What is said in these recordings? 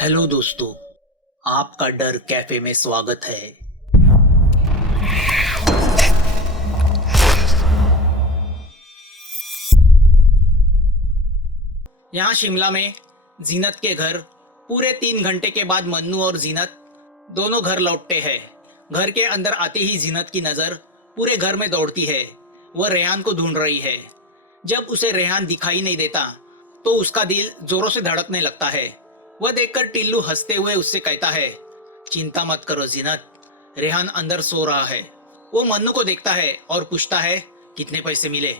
Hello दोस्तों, आपका डर कैफे में स्वागत है। यहाँ शिमला में जीनत के घर पूरे 3 घंटे के बाद मन्नू और जीनत दोनों घर लौटते हैं। घर के अंदर आते ही जीनत की नजर पूरे घर में दौड़ती है। वह रेहान को ढूंढ रही है। जब उसे रेहान दिखाई नहीं देता तो उसका दिल जोरों से धड़कने लगता है। वह देखकर टिल्लू हंसते हुए उससे कहता है, चिंता मत करो जीनत, रेहान अंदर सो रहा है। वो मन्नू को देखता है और पूछता है, कितने पैसे मिले?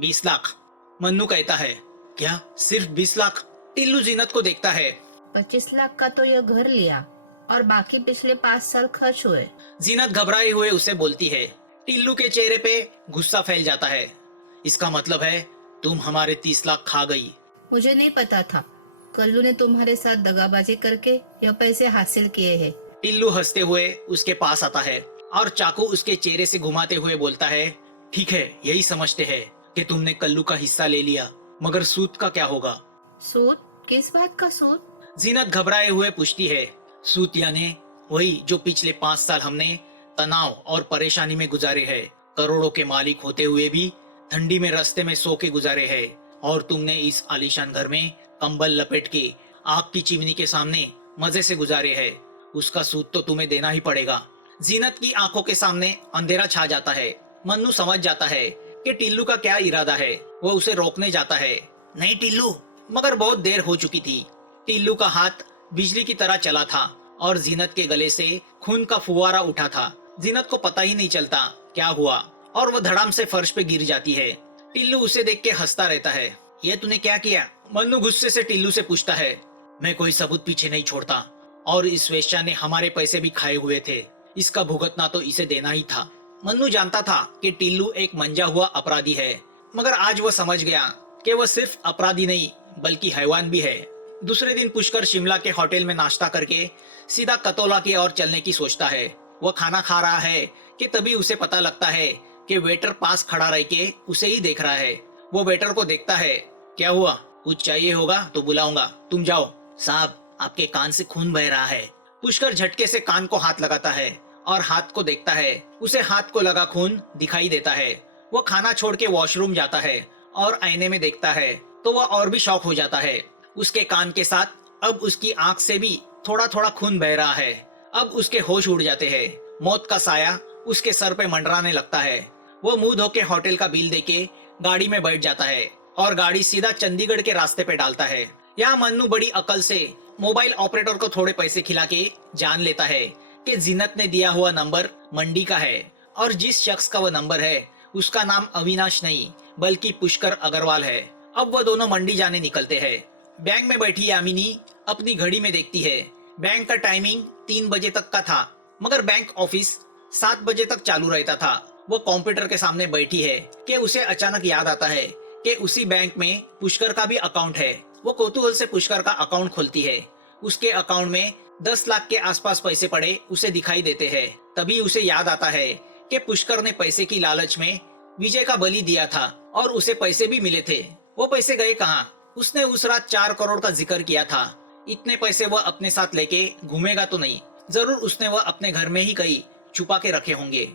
20 लाख। मन्नू कहता है, क्या सिर्फ 20 लाख? टिल्लू जीनत को देखता है। 25 लाख का तो यह घर लिया और बाकी पिछले 5 साल खर्च हुए। जीनत घबराए हुए उसे बोलती है। टिल्लू के चेहरे पे गुस्सा फैल जाता है। इसका मतलब है तुम हमारे 30 लाख खा गई। मुझे नहीं पता था, कल्लू ने तुम्हारे साथ दगाबाजी करके यह पैसे हासिल किए हैं। टिल्लू हंसते हुए उसके पास आता है और चाकू उसके चेहरे से घुमाते हुए बोलता है, ठीक है, यही समझते हैं कि तुमने कल्लू का हिस्सा ले लिया, मगर सूद का क्या होगा? सूद? किस बात का सूद? जीनत घबराए हुए पूछती है। सूद यानी वही जो पिछले 5 साल हमने तनाव और परेशानी में गुजारे हैं। करोड़ों के मालिक होते हुए भी ठंडी में रास्ते में सो के गुजारे हैं, और तुमने इस आलीशान घर में कंबल लपेट के आग की चिमनी के सामने मजे से गुजारे हैं। उसका सूद तो तुम्हें देना ही पड़ेगा। जीनत की आंखों के सामने अंधेरा छा जाता है। मन्नू समझ जाता है कि टिल्लू का क्या इरादा है। वो उसे रोकने जाता है। नहीं टिल्लू, मगर बहुत देर हो चुकी थी। टिल्लू का हाथ बिजली की तरह चला था और जीनत के गले से खून का फुवारा उठा था। जीनत को पता ही नहीं चलता क्या हुआ और वो धड़ाम से फर्श पे गिर जाती है। टिल्लू उसे देख के हंसता रहता है। ये तूने क्या किया? मन्नू गुस्से से टिल्लू से पूछता है। मैं कोई सबूत पीछे नहीं छोड़ता, और इस वेश्या ने हमारे पैसे भी खाए हुए थे। इसका भुगतना तो इसे देना ही था। मन्नू जानता था कि टिल्लू एक मंजा हुआ अपराधी है, मगर आज वो समझ गया कि वह सिर्फ अपराधी नहीं बल्कि हैवान भी है। दूसरे दिन पुष्कर शिमला के होटल में नाश्ता करके सीधा कतौला की ओर चलने की सोचता है। वह खाना खा रहा है कि तभी उसे पता लगता है कि वेटर पास खड़ा रह के उसे ही देख रहा है। वो वेटर को देखता है। क्या हुआ? कुछ चाहिए होगा तो बुलाऊंगा, तुम जाओ। साहब, आपके कान से खून बह रहा है। पुष्कर झटके से कान को हाथ लगाता है और हाथ को देखता है। उसे हाथ को लगा खून दिखाई देता है। वो खाना छोड़ के वॉशरूम जाता है और आईने में देखता है तो वह और भी शॉक हो जाता है। उसके कान के साथ अब उसकी आंख से भी थोड़ा थोड़ा खून बह रहा है। अब उसके होश उड़ जाते हैं। मौत का साया उसके सर पे मंडराने लगता है। वो मुंह धो के होटल का बिल देके गाड़ी में बैठ जाता है और गाड़ी सीधा चंडीगढ़ के रास्ते पे डालता है। यहाँ मन्नू बड़ी अकल से मोबाइल ऑपरेटर को थोड़े पैसे खिला के जान लेता है कि जीनत ने दिया हुआ नंबर मंडी का है, और जिस शख्स का वह नंबर है उसका नाम अविनाश नहीं बल्कि पुष्कर अग्रवाल है। अब वह दोनों मंडी जाने निकलते हैं। बैंक में बैठी यामिनी अपनी घड़ी में देखती है। बैंक का टाइमिंग 3 बजे तक का था, मगर बैंक ऑफिस 7 बजे तक चालू रहता था। वो कंप्यूटर के सामने बैठी है कि उसे अचानक याद आता है कि उसी बैंक में पुष्कर का भी अकाउंट है। वो कौतूहल से पुष्कर का अकाउंट खोलती है। उसके अकाउंट में 10 लाख के आसपास पैसे पड़े उसे दिखाई देते हैं। तभी उसे याद आता है कि पुष्कर ने पैसे की लालच में विजय का बलि दिया था और उसे पैसे भी मिले थे। वो पैसे गए कहाँ? उसने उस रात 4 करोड़ का जिक्र किया था। इतने पैसे वह अपने साथ लेके घूमेगा तो नहीं, जरूर उसने वह अपने घर में ही कहीं छुपा के रखे होंगे।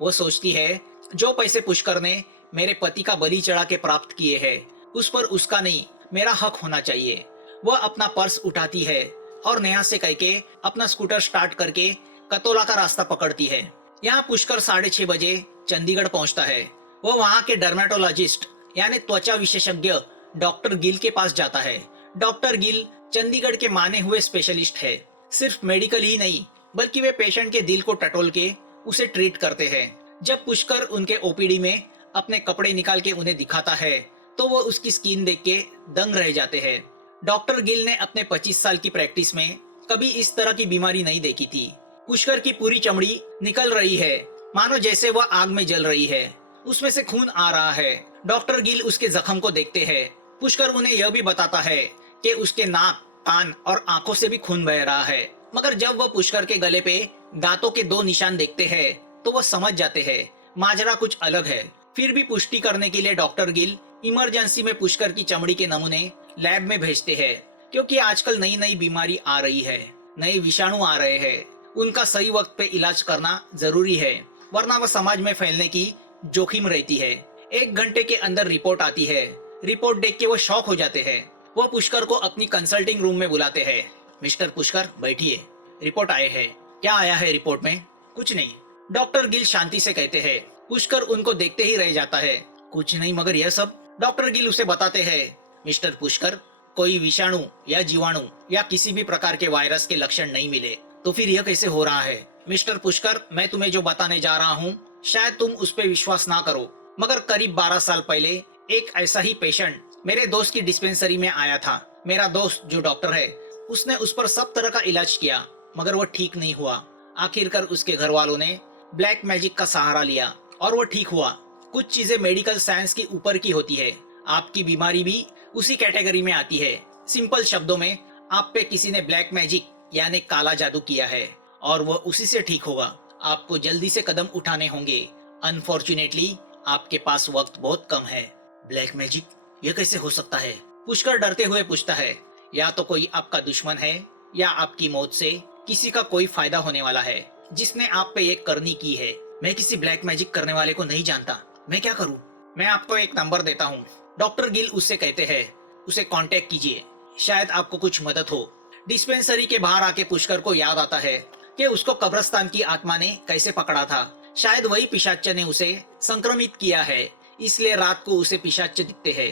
वो सोचती है, जो पैसे पुष्कर ने मेरे पति का बलि चढ़ा के प्राप्त किए हैं उस पर उसका नहीं मेरा हक होना चाहिए। वह अपना पर्स उठाती है और नेहा से कह के अपना स्कूटर स्टार्ट करके कतौला का रास्ता पकड़ती है। यहाँ पुष्कर 6:30 बजे चंडीगढ़ पहुंचता है। वो वहाँ के डर्मेटोलॉजिस्ट यानी त्वचा विशेषज्ञ डॉक्टर गिल के पास जाता है। डॉक्टर गिल चंडीगढ़ के माने हुए स्पेशलिस्ट है। सिर्फ मेडिकल ही नहीं बल्कि वे पेशेंट के दिल को टटोल के उसे ट्रीट करते हैं। जब पुष्कर उनके ओपीडी में अपने कपड़े निकाल के उन्हें दिखाता है तो वो उसकी स्किन देख के दंग रह जाते हैं। डॉक्टर गिल ने अपने 25 साल की प्रैक्टिस में कभी इस तरह की बीमारी नहीं देखी थी। पुष्कर की पूरी चमड़ी निकल रही है, मानो जैसे वह आग में जल रही है। उसमें से खून आ रहा है। डॉक्टर गिल उसके जख्म को देखते हैं। पुष्कर उन्हें यह भी बताता है कि उसके नाक, कान और आंखों से भी खून बह रहा है। मगर जब वह पुष्कर के गले पे दांतों के 2 निशान देखते हैं तो वह समझ जाते हैं माजरा कुछ अलग है। फिर भी पुष्टि करने के लिए डॉक्टर गिल इमरजेंसी में पुष्कर की चमड़ी के नमूने लैब में भेजते हैं। क्योंकि आजकल नई नई बीमारी आ रही है, नए विषाणु आ रहे हैं। उनका सही वक्त पे इलाज करना जरूरी है, वरना वह समाज में फैलने की जोखिम रहती है। 1 घंटे के अंदर रिपोर्ट आती है। रिपोर्ट देख के वो शॉक हो जाते हैं। वो पुष्कर को अपनी कंसल्टिंग रूम में बुलाते हैं। मिस्टर पुष्कर, बैठिए, रिपोर्ट आए हैं। क्या आया है रिपोर्ट में? कुछ नहीं, डॉक्टर गिल शांति से कहते हैं। पुष्कर उनको देखते ही रह जाता है। कुछ नहीं, मगर यह सब? डॉक्टर गिल उसे बताते हैं। मिस्टर पुष्कर, कोई विषाणु या जीवाणु या किसी भी प्रकार के वायरस के लक्षण नहीं मिले, तो फिर यह कैसे हो रहा है? मिस्टर पुष्कर, मैं तुम्हें जो बताने जा रहा हूँ शायद तुम उस पर विश्वास ना करो, मगर करीब 12 साल पहले एक ऐसा ही पेशेंट मेरे दोस्त की डिस्पेंसरी में आया था। मेरा दोस्त जो डॉक्टर है, उसने उस पर सब तरह का इलाज किया, मगर वो ठीक नहीं हुआ। आखिरकार उसके घर वालों ने ब्लैक मैजिक का सहारा लिया और वो ठीक हुआ। कुछ चीजें मेडिकल साइंस के ऊपर की होती है। आपकी बीमारी भी उसी कैटेगरी में आती है। सिंपल शब्दों में, आप पे किसी ने ब्लैक मैजिक यानी काला जादू किया है और वो उसी से ठीक होगा। आपको जल्दी से कदम उठाने होंगे। अनफॉर्चुनेटली आपके पास वक्त बहुत कम है। Black magic? ये कैसे हो सकता है? पुष्कर डरते हुए पूछता है। या तो कोई आपका दुश्मन है या आपकी मौत से किसी का कोई फायदा होने वाला है, जिसने आप पे ये करनी की है। मैं किसी ब्लैक मैजिक करने वाले को नहीं जानता, मैं क्या करूं? मैं आपको एक नंबर देता हूं, डॉक्टर गिल उससे कहते हैं। उसे कांटेक्ट कीजिए, शायद आपको कुछ मदद हो। डिस्पेंसरी के बाहर आके पुष्कर को याद आता है कि उसको कब्रिस्तान की आत्मा ने कैसे पकड़ा था। शायद वही पिशाच ने उसे संक्रमित किया है, इसलिए रात को उसे पिशाच दिखते हैं।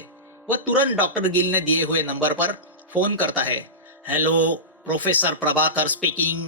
वह तुरंत डॉक्टर गिल ने दिए हुए नंबर पर फोन करता है। Hello, professor Prabhakar speaking.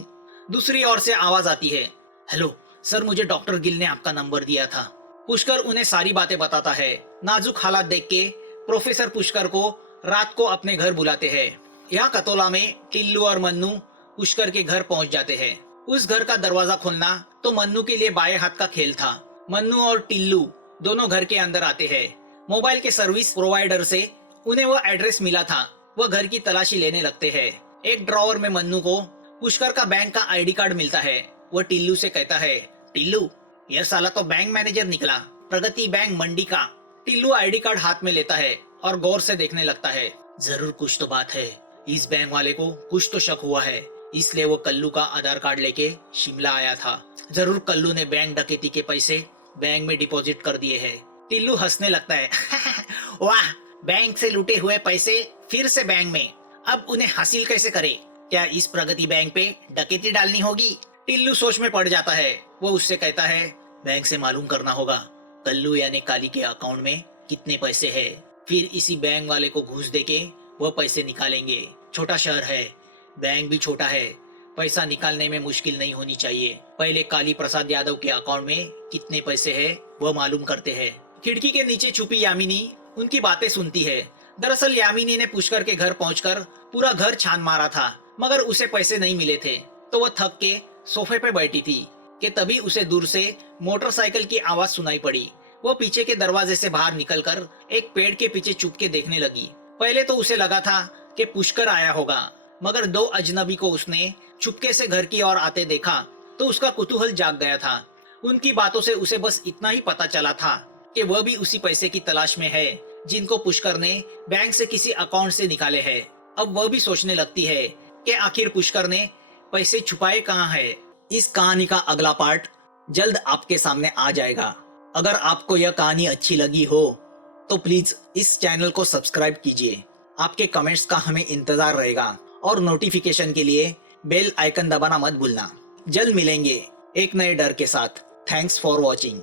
दूसरी ओर से आवाज आती है। हेलो सर, मुझे डॉक्टर गिल ने आपका नंबर दिया था। पुष्कर उन्हें सारी बातें बताता है। नाजुक हालात देख के प्रोफेसर पुष्कर को रात को अपने घर बुलाते हैं। यहाँ कतोला में टिल्लू और मन्नू पुष्कर के घर पहुंच जाते हैं। उस घर का दरवाजा खोलना तो मन्नू के लिए बाएं हाथ का खेल था। मन्नू और टिल्लू दोनों घर के अंदर आते हैं। मोबाइल के सर्विस प्रोवाइडर से उन्हें वो एड्रेस मिला था। वह घर की तलाशी लेने लगते हैं। एक ड्रॉवर में मन्नू को पुष्कर का बैंक का आईडी कार्ड मिलता है। वह टिल्लू से कहता है, टिल्लू, यह साला तो बैंक मैनेजर निकला, प्रगति बैंक मंडी का। टिल्लू आईडी कार्ड हाथ में लेता है और गौर से देखने लगता है। जरूर कुछ तो बात है, इस बैंक वाले को कुछ तो शक हुआ है, इसलिए वो कल्लू का आधार कार्ड लेके शिमला आया था। जरूर कल्लू ने बैंक डकैती के पैसे बैंक में डिपॉजिट कर दिए हैं। टिल्लू हंसने लगता है। वाह, बैंक से लूटे हुए पैसे फिर से बैंक में, अब उन्हें हासिल कैसे करे? क्या इस प्रगति बैंक पे डकैती डालनी होगी? टिल्लू सोच में पड़ जाता है। वो उससे कहता है, बैंक से मालूम करना होगा कल्लू यानी काली के अकाउंट में कितने पैसे है, फिर इसी बैंक वाले को घूस देके वो पैसे निकालेंगे। छोटा शहर है, बैंक भी छोटा है, पैसा निकालने में मुश्किल नहीं होनी चाहिए। पहले काली प्रसाद यादव के अकाउंट में कितने पैसे है वो मालूम करते हैं। खिड़की के नीचे छुपी यामिनी उनकी बातें सुनती है। दरअसल यामिनी ने पुष्कर के घर पहुंचकर पूरा घर छान मारा था, मगर उसे पैसे नहीं मिले थे। तो वह थक के सोफे पे बैठी थी कि तभी उसे दूर से मोटरसाइकिल की आवाज सुनाई पड़ी। वो पीछे के दरवाजे से बाहर निकलकर एक पेड़ के पीछे चुपके देखने लगी। पहले तो उसे लगा था कि पुष्कर आया होगा, मगर 2 अजनबी को उसने चुपके से घर की ओर आते देखा तो उसका कुतूहल जाग गया था। उनकी बातों से उसे बस इतना ही पता चला था कि वह भी उसी पैसे की तलाश में है जिनको पुष्कर ने बैंक से किसी अकाउंट से निकाले हैं। अब वह भी सोचने लगती है कि आखिर पुष्कर ने पैसे छुपाए कहाँ है। इस कहानी का अगला पार्ट जल्द आपके सामने आ जाएगा। अगर आपको यह कहानी अच्छी लगी हो तो प्लीज इस चैनल को सब्सक्राइब कीजिए। आपके कमेंट्स का हमें इंतजार रहेगा और नोटिफिकेशन के लिए बेल आइकन दबाना मत भूलना। जल्द मिलेंगे एक नए डर के साथ। Thanks for watching.